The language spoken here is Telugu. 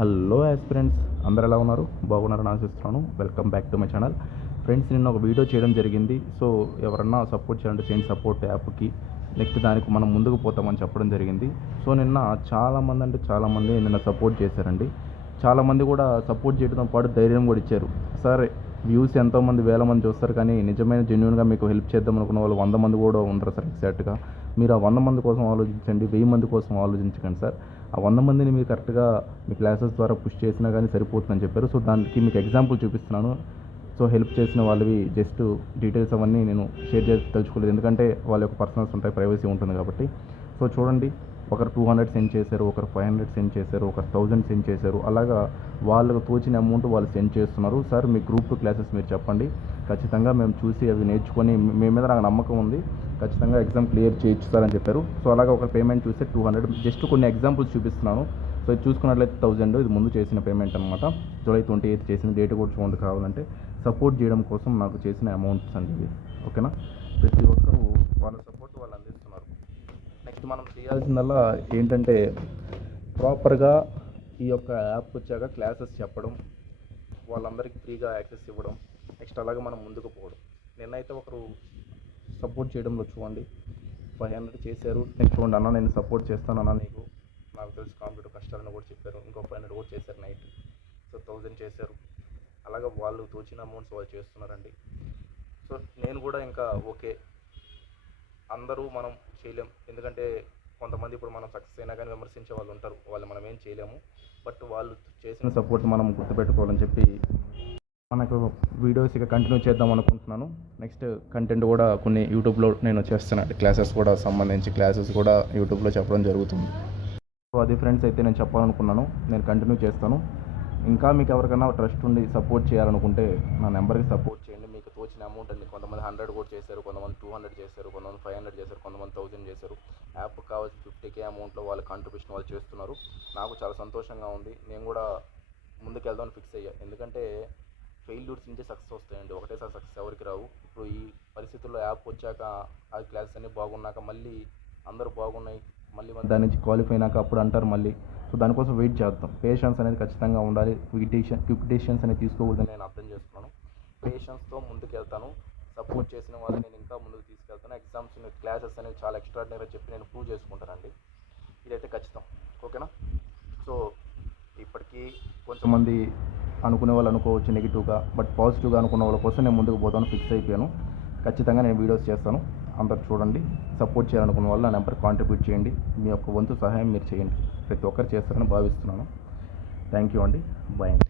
హలో ఆస్పిరెంట్స్, అందరు ఎలా ఉన్నారు? బాగున్నారని ఆశిస్తున్నాను. Welcome back to my channel. Friends, నిన్న ఒక వీడియో చేయడం జరిగింది. సో ఎవరన్నా సపోర్ట్ చేయాలంటే చేయండి సపోర్ట్ యాప్కి. నెక్స్ట్ దానికి మనం ముందుకు పోతామని చెప్పడం జరిగింది. సో నిన్న చాలామంది నిన్న సపోర్ట్ చేశారండి. చాలామంది కూడా సపోర్ట్ చేయడంతో పాటు ధైర్యం కూడా ఇచ్చారు. సరే, వ్యూస్ ఎంతోమంది వేల మంది చూస్తారు, కానీ నిజమైన జెన్యున్గా మీకు హెల్ప్ చేద్దాం అనుకున్న వాళ్ళు 100 మంది కూడా ఉండరు సార్. ఎగ్జాక్ట్గా మీరు ఆ 100 మంది కోసం ఆలోచించండి, 1000 మంది కోసం ఆలోచించకండి సార్. ఆ 100 మందిని మీరు కరెక్ట్గా మీ క్లాసెస్ ద్వారా పుష్ చేసినా కానీ సరిపోతుందని చెప్పారు. సో దానికి మీకు ఎగ్జాంపుల్ చూపిస్తున్నాను. సో హెల్ప్ చేసిన వాళ్ళవి జస్ట్ డీటెయిల్స్ అవన్నీ నేను షేర్ చేసి తలుచుకోలేదు, ఎందుకంటే వాళ్ళ యొక్క పర్సనల్స్ ఉంటాయి, ప్రైవసీ ఉంటుంది కాబట్టి. సో చూడండి, ఒకరు 200 సెండ్ చేశారు, ఒకరు 500 సెండ్ చేశారు, ఒకరు 1000 సెండ్ చేశారు. అలాగా వాళ్ళకు తోచిన అమౌంట్ వాళ్ళు సెండ్ చేస్తున్నారు. సార్, మీ గ్రూప్ క్లాసెస్ మీరు చెప్పండి, ఖచ్చితంగా మేము చూసి అవి నేర్చుకొని మీ మీద నాకు నమ్మకం ఉంది, ఖచ్చితంగా ఎగ్జామ్ క్లియర్ చేయించుతారని చెప్పారు. సో అలాగే ఒక పేమెంట్ చూస్తే 200. జస్ట్ కొన్ని ఎగ్జాంపుల్స్ చూపిస్తున్నాను. సో ఇది చూసుకున్నట్లయితే 1000, ఇది ముందు చేసిన పేమెంట్ అనమాట. జూలై 28 చేసిన డేట్ కూడా చూడండి కావాలంటే. సపోర్ట్ చేయడం కోసం నాకు చేసిన అమౌంట్స్ అండి ఇవి. ఓకేనా? ప్రతి ఒక్కరూ వాళ్ళ సపోర్ట్ వాళ్ళు అందిస్తున్నారు. నెక్స్ట్ మనం చేయాల్సిందల్లా ఏంటంటే ప్రాపర్గా ఈ యొక్క యాప్ వచ్చాక క్లాసెస్ చెప్పడం, వాళ్ళందరికీ ఫ్రీగా యాక్సెస్ ఇవ్వడం, నెక్స్ట్ అలాగే మనం ముందుకు పోవడం. నిన్నైతే ఒకరు సపోర్ట్ చేయడంలో చూడండి 500 చేశారు. నెక్స్ట్ చూడండి, అన్న నేను సపోర్ట్ చేస్తాను అన్న, నీకు నాకు తెలిసి కాంపిటేటివ్ కష్టాలను కూడా చెప్పారు. ఇంకో 500 కూడా చేశారు నైట్. సో 1000 చేశారు. అలాగే వాళ్ళు తోచిన అమౌంట్స్ వాళ్ళు చేస్తున్నారండి. సో నేను కూడా ఇంకా ఓకే, అందరూ మనం చేయలేం, ఎందుకంటే కొంతమంది ఇప్పుడు మనం సక్సెస్ అయినా కానీ విమర్శించే వాళ్ళు ఉంటారు, వాళ్ళు మనం ఏం చేయలేము. బట్ వాళ్ళు చేసిన సపోర్ట్ మనం గుర్తుపెట్టుకోవాలని చెప్పి మనకు వీడియోస్ ఇక కంటిన్యూ చేద్దాం అనుకుంటున్నాను. నెక్స్ట్ కంటెంట్ కూడా కొన్ని యూట్యూబ్లో నేను చేస్తున్నాను, క్లాసెస్ కూడా సంబంధించి క్లాసెస్ కూడా యూట్యూబ్లో చెప్పడం జరుగుతుంది. సో అది ఫ్రెండ్స్ అయితే నేను చెప్పాలనుకున్నాను, నేను కంటిన్యూ చేస్తాను. ఇంకా మీకు ఎవరికైనా ట్రస్ట్ ఉండి సపోర్ట్ చేయాలనుకుంటే నా నెంబర్కి సపోర్ట్ చేయండి. మీకు తోచిన అమౌంట్ అండి, కొంతమంది 100 కూడా చేశారు, కొంతమంది 200 చేశారు, కొంతమంది 500 చేశారు, కొంతమంది 1000 చేశారు. యాప్ కావాల్సిన 50K అమౌంట్లో వాళ్ళ కాంట్రిబ్యూషన్ వాళ్ళు చేస్తున్నారు. నాకు చాలా సంతోషంగా ఉంది. నేను కూడా ముందుకు వెళ్దామని ఫిక్స్ అయ్యా, ఎందుకంటే ఫెయిల్యూర్స్ నుంచే సక్సెస్ వస్తాయండి, ఒకటేసారి సక్సెస్ ఎవరికి రావు. ఇప్పుడు ఈ పరిస్థితుల్లో యాప్ వచ్చాక ఆ క్లాసెస్ అన్నీ బాగున్నాక మళ్ళీ అందరూ బాగున్నాయి, మళ్ళీ దాని నుంచి క్వాలిఫై అయినాక అప్పుడు అంటారు మళ్ళీ. సో దానికోసం వెయిట్ చేద్దాం. పేషెన్స్ అనేది ఖచ్చితంగా ఉండాలి. క్విక్ డెసిషన్స్ అనేది తీసుకోకూడదని నేను అర్థం చేసుకున్నాను. పేషెన్స్తో ముందుకు వెళ్తాను. సపోర్ట్ చేసిన వాళ్ళని నేను ఇంకా ముందుకు తీసుకెళ్తాను. ఎగ్జామ్స్ క్లాసెస్ అనేవి చాలా ఎక్స్ట్రాడినరీగా చెప్పి నేను ప్రూవ్ చేసుకుంటానండి, ఇదైతే ఖచ్చితం. ఓకేనా? సో ఇప్పటికీ కొంతమంది అనుకునే వాళ్ళు అనుకోవచ్చు నెగిటివ్గా, బట్ పాజిటివ్గా అనుకున్న వాళ్ళ కోసం నేను ముందుకు పోతాను, ఫిక్స్ అయిపోయాను. ఖచ్చితంగా నేను వీడియోస్ చేస్తాను. అందరు చూడండి. సపోర్ట్ చేయాలనుకున్న వాళ్ళు నా నెంబర్ కాంట్రిబ్యూట్ చేయండి. మీ యొక్క వంతు సహాయం మీరు చేయండి. ప్రతి ఒక్కరు చేస్తారని భావిస్తున్నాను. థ్యాంక్ యూ అండి. బాయ్ అండి.